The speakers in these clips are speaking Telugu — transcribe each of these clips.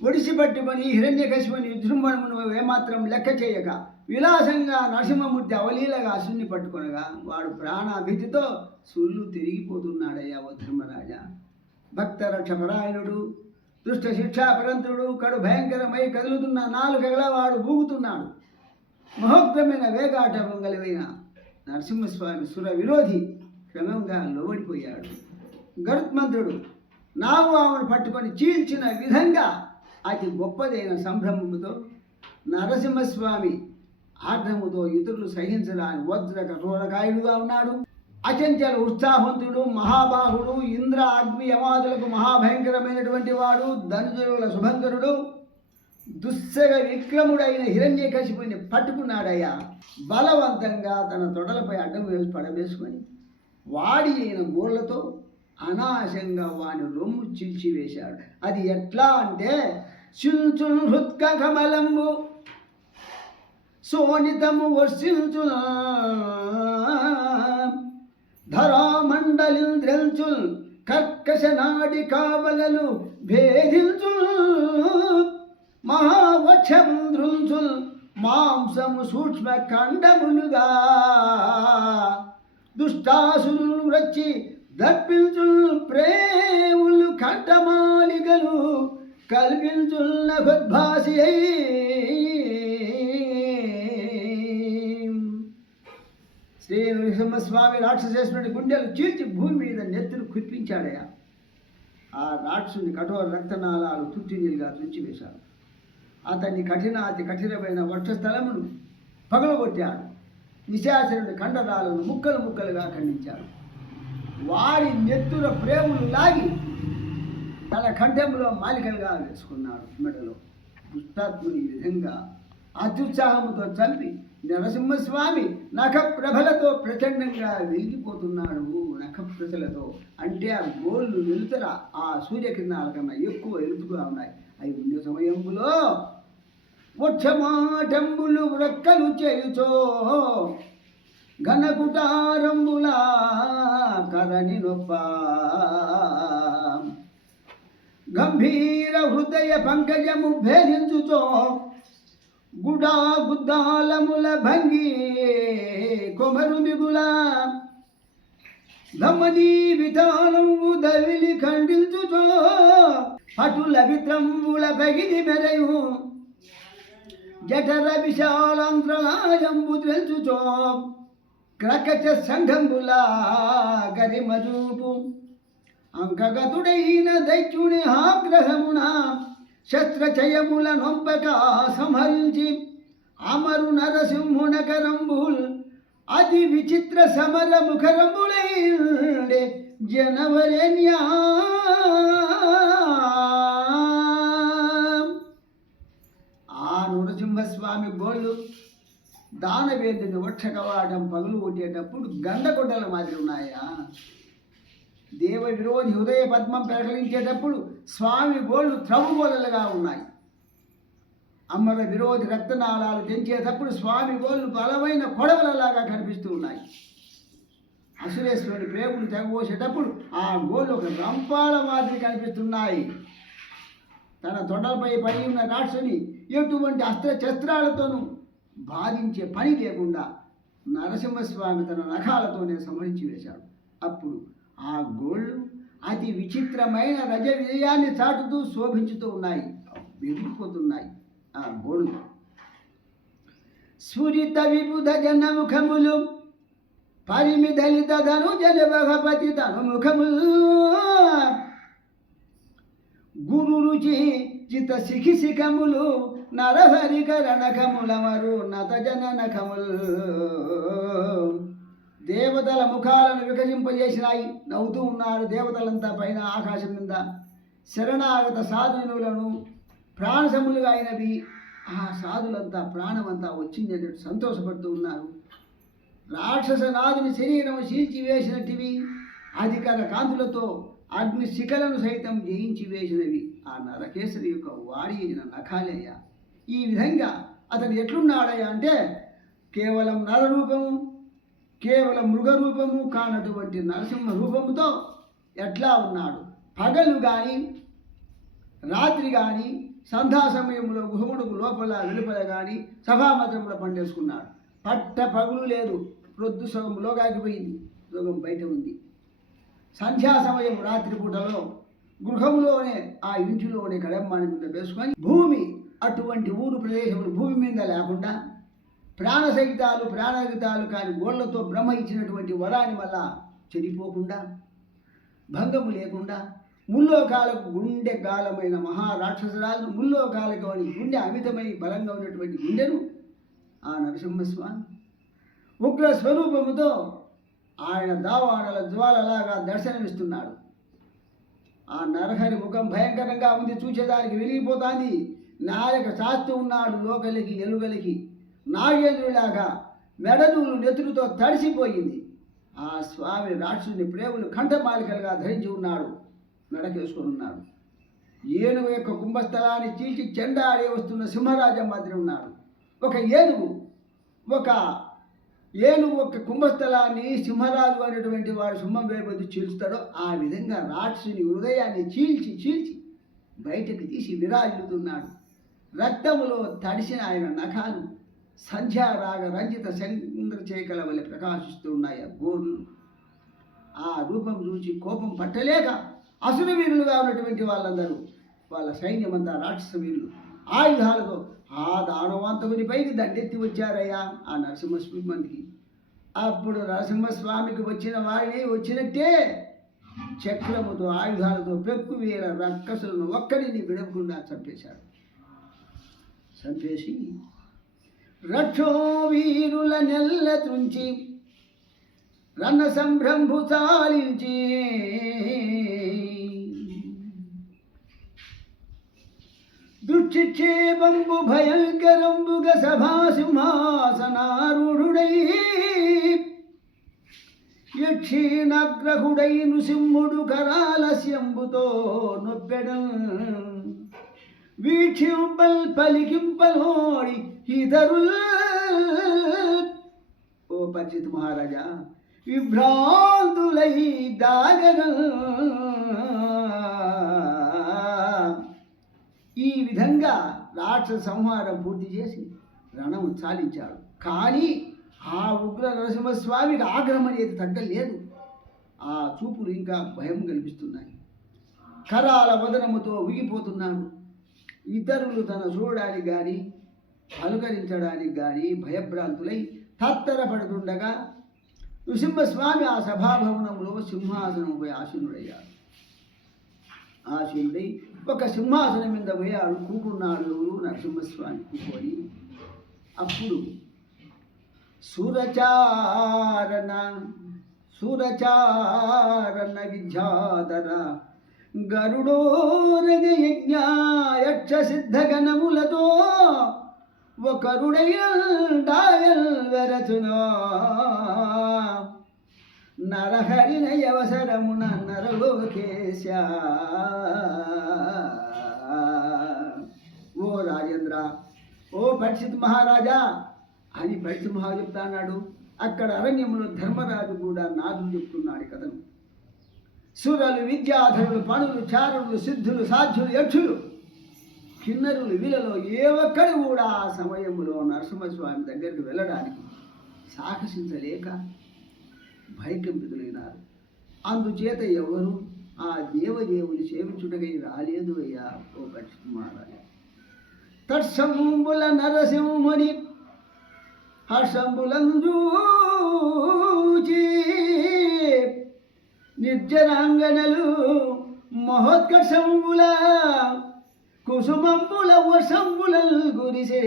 ఒడిసి పట్టుకొని హిరణ్యకశిపుని విజృంభణమును ఏమాత్రం లెక్క చేయక విలాసంగా నరసింహమూర్తి అవలీలగా అసుని పట్టుకొనగా వాడు ప్రాణాభితితో సుళ్ళు తిరిగిపోతున్నాడయ్యా ఓ ధర్మరాజా. భక్త రక్షపరాయణుడు, దుష్ట శిక్షాపరంతుడు, కడు భయంకరమై కదులుతున్న నాలుకగల వాడు ఊగుతున్నాడు. మహోగ్రమైన వేగాటం కలిగిన నరసింహస్వామి సుర విరోధి క్రమంగా లోబడిపోయాడు. గరుత్మంతుడు నాగువామును పట్టుకొని చీల్చిన విధంగా అతి గొప్పదైన సంభ్రమముతో నరసింహస్వామి ఆగ్రహముతో ఇతరులు సహించడానికి వజ్ర కఠోరకాయుడుగా ఉన్నాడు. అచంచల ఉత్సాహవంతుడు, మహాబాహుడు, ఇంద్ర అగ్ని యమాదులకు మహాభయంకరమైనటువంటి వాడు, ధనుజుల శుభంకరుడు, దుస్సగ విక్రముడైన హిరణ్యకశిపుని పట్టుకున్నాడయ్యా. బలవంతంగా తన తొడలపై అడ్డం పడవేసుకొని వాడి అయిన గోళ్లతో అనాశంగా వాని రొమ్ము చీల్చివేశాడు. అది ఎట్లా అంటే శిల్చుల్ హృత్క కమలంబు సోనితము వర్షిల్చు ధరామండలింద్రెల్చుల్ కర్కశ నాడి కావలలు భేదిల్చు మహావక్షముద్రుల్చుల్ మాంసము సూక్ష్మ ఖండములుగా దుష్టాసురులు వచ్చి దర్పించుల్ ప్రేములు కంఠమాలికలు కల్పించుల్ నభద్భాసి శ్రీ నరసింహస్వామి రాక్షసేశ్వరుడి గుండెలు చీల్చి భూమి మీద నెత్తులు కురిపించాడయా. ఆ రాక్షసుని కఠోర రక్తనాళాలు తుట్టినీలుగా తుంచివేశాడు. అతన్ని అతి కఠినమైన వక్షస్థలమును పగలగొట్టాడు. నిశాచరుడి కండరాలను ముక్కలు ముక్కలుగా ఖండించాడు. వాడి నెత్తుల ప్రేములు లాగి తన కంఠంలో మాలికలుగా వేసుకున్నాడు. మెడలో దుష్టాత్ముని ఈ విధంగా అత్యుత్సాహంతో చంపి నరసింహస్వామి నఖప్రభలతో ప్రచండంగా వెలిగిపోతున్నాడు. నఖప్రభలతో అంటే ఆ గోళ్ళు వెలుతర ఆ సూర్యకిరణాల కన్నా ఎక్కువ ఎలుతుగా ఉన్నాయి. అవి ఉండే సమయంలో వృక్షమాటంబులు వ్రక్కలు చేయుచో ఘనకుటారంబులా కరణి నొప్ప గంభీర హృదయ పంకజము భేదించుచో గుడా గుద్దాలముల భంగి కొమరు మిగుల ధమనీ విధానము దవిలి ఖండించుచో అటుల విత్రంబుల పగిది మెరయు జఠర విశాలాంధ్రలాయంబు త్రెల్చుచో క్రకచ సంఘంబుల గరిమజూపు అంకగతుడైన దైత్యుని ఆగ్రహమున శస్త్రచయముల నొంపక సంహరించి అమరు నరసింహునకరంబుల్ అతి విచిత్ర సమర ముఖరంబులైండే జనవరేణ్యా. ఆ నరసింహస్వామి గోళ్ళు దానవేంద్రుని వక్షకవాటం పగులు కొట్టేటప్పుడు గండకొడ్డల మాదిరి ఉన్నాయా. దేవ విరోధి హృదయ పద్మం ప్రకటించేటప్పుడు స్వామి గోళ్ళు త్రవ్వుగోళ్ళలుగా ఉన్నాయి. అమర విరోధి రక్తనాళాలు తెంచేటప్పుడు స్వామి గోళ్ళు బలమైన కొడవలలాగా కనిపిస్తూ ఉన్నాయి. అసురేశ్వరుని ప్రేములు తెగబోసేటప్పుడు ఆ గోళ్ళు ఒక రంపాల మాదిరి కనిపిస్తున్నాయి. తన తొడలపై పడి ఉన్న రాక్షసుని ఎటువంటి అస్త్రశస్త్రాలతోనూ బాధించే పని లేకుండా నరసింహస్వామి తన నఖాలతోనే సంహరించి వేశాడు. అప్పుడు ఆ గోళ్ళు అతి విచిత్రమైన రజ విజయాన్ని చాటుతూ శోభించుతూ ఉన్నాయి, వెలిగిపోతున్నాయి. ఆ గోళ్ళు స్ఫురిత విబుధ జనముఖములు పరిమిదలిత ధను జనభగపతి తను ముఖములు గురు రుచి చిత శిఖిశిఖములు నరహరికరణకములమరు నత జననకములు దేవతల ముఖాలను వికసింపజేసినాయి. నవ్వుతూ ఉన్నారు దేవతలంతా పైన ఆకాశం మీద. శరణాగత సాధువులను ప్రాణసములుగా అయినవి ఆ సాధులంతా ప్రాణమంతా వచ్చిందని సంతోషపడుతూ ఉన్నారు. రాక్షసనాథుని శరీరం చీల్చివేసినటివి అధికార కాంతులతో అగ్ని శిఖలను సైతం జయించి వేసినవి ఆ నరకేశ్వరి యొక్క వాడి అయిన నఖాలేయ. ఈ విధంగా అతను ఎట్లున్నాడయ్యా అంటే కేవలం నరరూపము, కేవలం మృగరూపము కానటువంటి నరసింహ రూపముతో ఎట్లా ఉన్నాడు. పగలు కానీ రాత్రి కానీ సంధ్యా సమయంలో గుహముడుకు లోపల వెలుపల కానీ సభామతంలో పండేసుకున్నాడు. పట్ట పగులు లేదు, ప్రొద్దు సగం లోగాకిపోయింది, సగం బయట ఉంది. సంధ్యా సమయం రాత్రిపూటలో గృహంలోనే ఆ ఇంటిలోనే కడమ్మాని మీద వేసుకొని భూమి అటువంటి ఊరు ప్రదేశములు భూమి మీద లేకుండా ప్రాణరహితాలు కాని గోళ్లతో బ్రహ్మ ఇచ్చినటువంటి వరాన్ని వల్ల చెడిపోకుండా భంగము లేకుండా ముల్లోకాలకు గుండె గాలమైన మహారాక్షసురాలను ముల్లోకాలకు అని గుండె అమితమై బలంగా ఉన్నటువంటి గుండెను ఆ నరసింహస్వామి ఉగ్ర స్వరూపముతో ఆయన దావానల జ్వాలలాగా దర్శనమిస్తున్నాడు. ఆ నరహరి ముఖం భయంకరంగా ఉంది, చూసేదానికి వెలిగిపోతాంది. నాయక చాస్తూ ఉన్నాడు లోకలికి ఎలుగలికి. నాగేంద్రులాగా మెడనూలు నెత్తులతో తడిసిపోయింది. ఆ స్వామి రాక్షసుని ప్రేములు కంఠమాలికలుగా ధరించి ఉన్నాడు, మెడకేసుకొని ఉన్నాడు. ఏనుగు యొక్క కుంభస్థలాన్ని చీల్చి చెండాడే వస్తున్న సింహరాజం మాత్రం ఉన్నాడు. ఒక ఏనుగు ఒక కుంభస్థలాన్ని సింహరాజు అనేటువంటి వాడు సింహం వేయబోతు చీల్స్తాడో ఆ విధంగా రాక్షసుని హృదయాన్ని చీల్చి బయటకు తీసి విరాజిల్లుతున్నాడు. రక్తములో తడిసిన ఆయన నఖాలు సంధ్యారాగ రంజిత చంద్రచేకల వలె ప్రకాశిస్తూ ఉన్నాయి ఆ గోర్లు. ఆ రూపం చూసి కోపం పట్టలేక అసుర వీరులుగా ఉన్నటువంటి వాళ్ళందరూ, వాళ్ళ సైన్యమంతా రాక్షస వీరులు ఆయుధాలతో ఆ దానవంతకుని పైకి దండెత్తి వచ్చారయ్యా ఆ నరసింహస్వామికి. అప్పుడు నరసింహస్వామికి వచ్చిన వారిని వచ్చినట్టే చక్రముతో ఆయుధాలతో పెక్కు వీర రక్కసులను ఒక్కడిని విడవకుండా చంపేసి రక్షో వీరుల నెల్ల త్రుంచి రన్న సంభ్రంభు చాలించి దుక్షిక్షేపంబు భయంకరంబుగ సభాసింహాసనారూఢుడై యక్షీణగ్రహుడై నృసింహుడు కరాలస్యంబుతో నొప్పెడం వీక్షింపల్ పలికింపలోడి ఇతరుల్. ఓ పరిచిత్ మహారాజా, విభ్రాంతులై దాగగ ఈ విధంగా రాక్షస సంహారం పూర్తి చేసి రణము చాలించాడు. కానీ ఆ ఉగ్ర నరసింహస్వామికి ఆగ్రహం అనేది తగ్గలేదు. ఆ చూపులు ఇంకా భయం కల్పిస్తున్నాయి. కరాల వదనముతో ఉగిపోతున్నాడు. ఇతరులు తన చూడడానికి కానీ పలుకరించడానికి కానీ భయభ్రాంతులై తత్తరపడుతుండగా నృసింహస్వామి ఆ సభాభవనంలో సింహాసనంపై ఆసీనుడై ఒక సింహాసనం మీద పోయాడు, కూకున్నాడు నరసింహస్వామి కూకొని. అప్పుడు సూరచారణ విద్యాధర గరుడోరగ యజ్ఞ యక్ష సిద్ధగణములతో ఒకరుడైల్ వెరచునో నరహరిన అవసరమున నరలోకేశ. ఓ రాజేంద్ర, ఓ పరీక్షిత్ మహారాజా అని పరీక్షిత్ మహారాజు చెప్తా అన్నాడు. అక్కడ అరణ్యంలో ధర్మరాజు కూడా నాదులు చెప్తున్నాడు కథను. సురలు, విద్యాధరులు, పణులు, చారులు, సిద్ధులు, సాధ్యులు, యక్షులు, కిన్నరులు వీళ్ళలో ఏ ఒక్కడు కూడా ఆ సమయంలో నరసింహస్వామి దగ్గరికి వెళ్ళడానికి సాహసించలేక భయకంపితులైనారు. అందుచేత ఎవరు ఆ దేవదేవుని సేవించుటకై రాలేదు అయ్యా ఓ పరీక్షిత్ మహారాజా. తత్సంబుల నరసింహుని హర్షంబులంజూచి నిర్జనాంగనలు మహోత్కర్షంబుల కుసుమంబుల వర్షంబులల్ గురిసే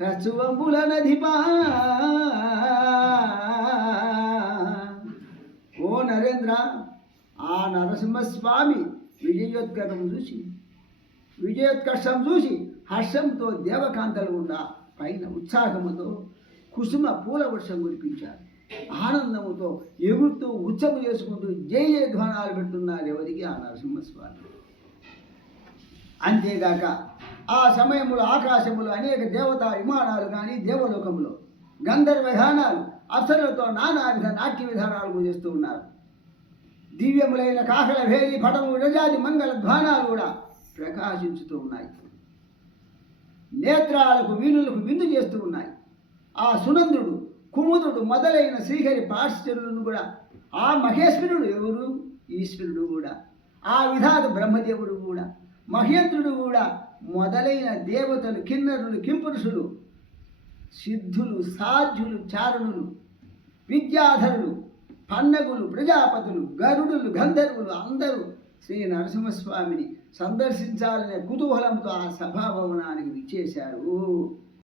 రసువంబుల నదిపా. ఓ నరేంద్ర, ఆ నరసింహస్వామి విజయోత్కర్షం చూసి హర్షంతో దేవకాంతలు ఉన్న పైన ఉత్సాహముతో కుసుమ పూల వర్షం కురిపించారు. ఆనందముతో ఎగురుతూ ఉత్సవం చేసుకుంటూ జయ జయ ధ్వానాలు పెడుతున్నారు ఎవరికి? ఆ నరసింహస్వామి. అంతేగాక ఆ సమయంలో ఆకాశములో అనేక దేవతా విమానాలు కానీ దేవలోకములో గంధర్వ విధానాలు అప్సరులతో నానావిధ నాట్య విధానాలు చేస్తూ ఉన్నారు. దివ్యములైన కాకల భేరి పటము విరజాది మంగళ ధ్వానాలు కూడా ప్రకాశించుతూ ఉన్నాయి. నేత్రాలకు వీణులకు విందు చేస్తూ ఉన్నాయి. ఆ సునందుడు, కుముదుడు మొదలైన శ్రీహరి పార్శ్వరులను కూడా, ఆ మహేశ్వరుడు ఎవరు? ఈశ్వరుడు కూడా, ఆ విధాత బ్రహ్మదేవుడు కూడా, మహేంద్రుడు కూడా మొదలైన దేవతలు, కిన్నరులు, కింపురుషులు, సిద్ధులు, సాధ్యులు, చారణులు, విద్యాధరులు, పన్నగులు, ప్రజాపతులు, గరుడులు, గంధర్వులు అందరూ శ్రీ నరసింహస్వామిని సందర్శించాలనే కుతూహలంతో ఆ సభాభవనానికి విచ్చేశారు.